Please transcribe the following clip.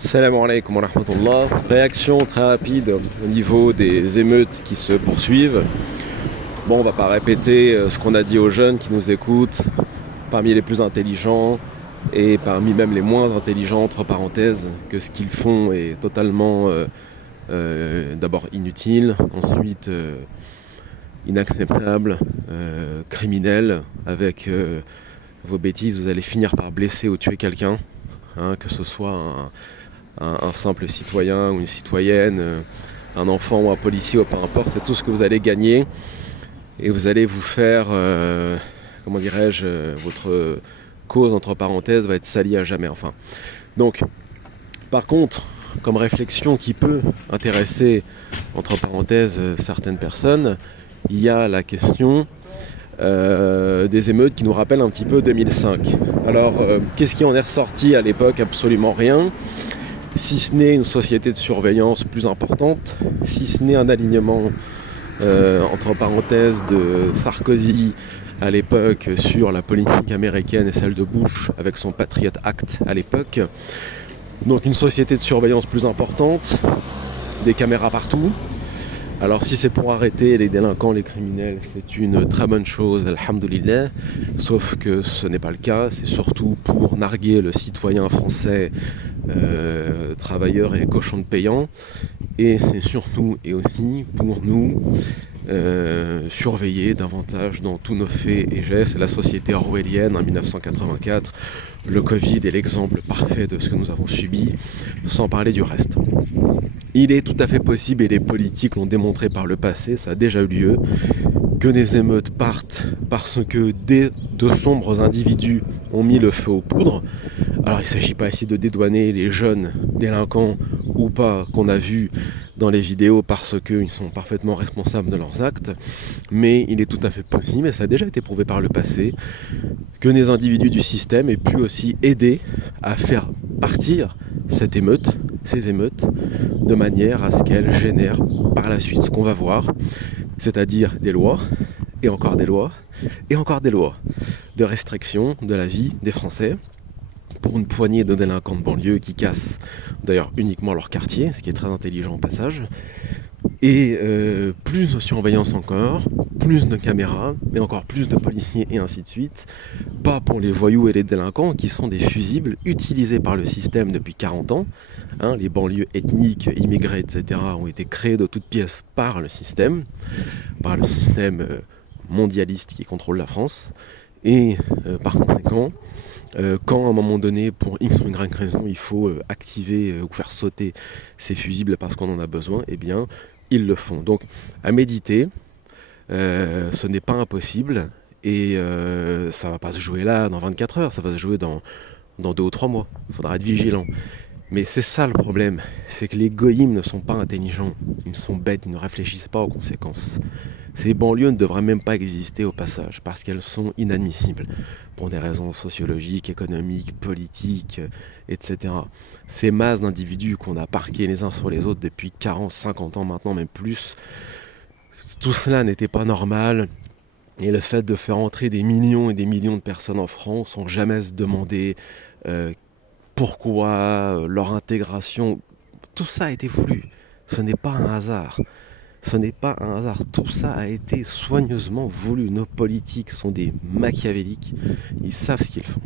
Salam alaikum wa rahmatullah. Réaction très rapide au niveau des émeutes qui se poursuivent. Bon, on va pas répéter ce qu'on a dit aux jeunes qui nous écoutent, parmi les plus intelligents et parmi même les moins intelligents, entre parenthèses, que ce qu'ils font est totalement d'abord inutile, ensuite inacceptable, criminel. Avec vos bêtises, vous allez finir par blesser ou tuer quelqu'un, hein, que ce soit un simple citoyen ou une citoyenne, un enfant ou un policier ou peu importe, c'est tout ce que vous allez gagner et vous allez vous faire, votre cause entre parenthèses va être salie à jamais. Enfin, donc, par contre, comme réflexion qui peut intéresser entre parenthèses certaines personnes, il y a la question des émeutes qui nous rappellent un petit peu 2005. Alors, qu'est-ce qui en est ressorti à l'époque? Absolument rien. Si ce n'est une société de surveillance plus importante, si ce n'est un alignement entre parenthèses de Sarkozy à l'époque sur la politique américaine et celle de Bush avec son Patriot Act à l'époque. Donc une société de surveillance plus importante, des caméras partout. Alors si c'est pour arrêter les délinquants, les criminels, c'est une très bonne chose, alhamdoulilah, sauf que ce n'est pas le cas, c'est surtout pour narguer le citoyen français, travailleur et cochon de payant, et c'est surtout et aussi pour nous surveiller davantage dans tous nos faits et gestes. La société orwellienne en 1984, le Covid est l'exemple parfait de ce que nous avons subi, sans parler du reste. Il est tout à fait possible, et les politiques l'ont démontré par le passé, ça a déjà eu lieu, que des émeutes partent parce que de sombres individus ont mis le feu aux poudres. Alors il ne s'agit pas ici de dédouaner les jeunes délinquants ou pas qu'on a vus dans les vidéos parce qu'ils sont parfaitement responsables de leurs actes, mais il est tout à fait possible, et ça a déjà été prouvé par le passé, que des individus du système aient pu aussi aider à faire partir cette émeute, ces émeutes, de manière à ce qu'elles génèrent par la suite ce qu'on va voir, c'est-à-dire des lois, et encore des lois, et encore des lois de restriction de la vie des Français pour une poignée de délinquants de banlieue qui cassent d'ailleurs uniquement leur quartier, ce qui est très intelligent au passage, et plus de surveillance encore, plus de caméras, et encore plus de policiers et ainsi de suite, pas pour les voyous et les délinquants qui sont des fusibles utilisés par le système depuis 40 ans, hein, les banlieues ethniques, immigrées, etc. ont été créées de toutes pièces par le système mondialiste qui contrôle la France, et par conséquent, quand à un moment donné, pour X ou Y raison, il faut activer ou faire sauter ces fusibles parce qu'on en a besoin, eh bien, ils le font. Donc, à méditer, ce n'est pas impossible, et ça ne va pas se jouer là dans 24 heures, ça va se jouer dans 2 ou 3 mois. Il faudra être vigilant. Mais c'est ça le problème, c'est que les goïms ne sont pas intelligents, ils sont bêtes, ils ne réfléchissent pas aux conséquences. Ces banlieues ne devraient même pas exister au passage, parce qu'elles sont inadmissibles, pour des raisons sociologiques, économiques, politiques, etc. Ces masses d'individus qu'on a parqués les uns sur les autres depuis 40, 50 ans maintenant, même plus, tout cela n'était pas normal. Et le fait de faire entrer des millions et des millions de personnes en France sans jamais se demander pourquoi, leur intégration, tout ça a été voulu. Ce n'est pas un hasard. Ce n'est pas un hasard. Tout ça a été soigneusement voulu. Nos politiques sont des machiavéliques. Ils savent ce qu'ils font.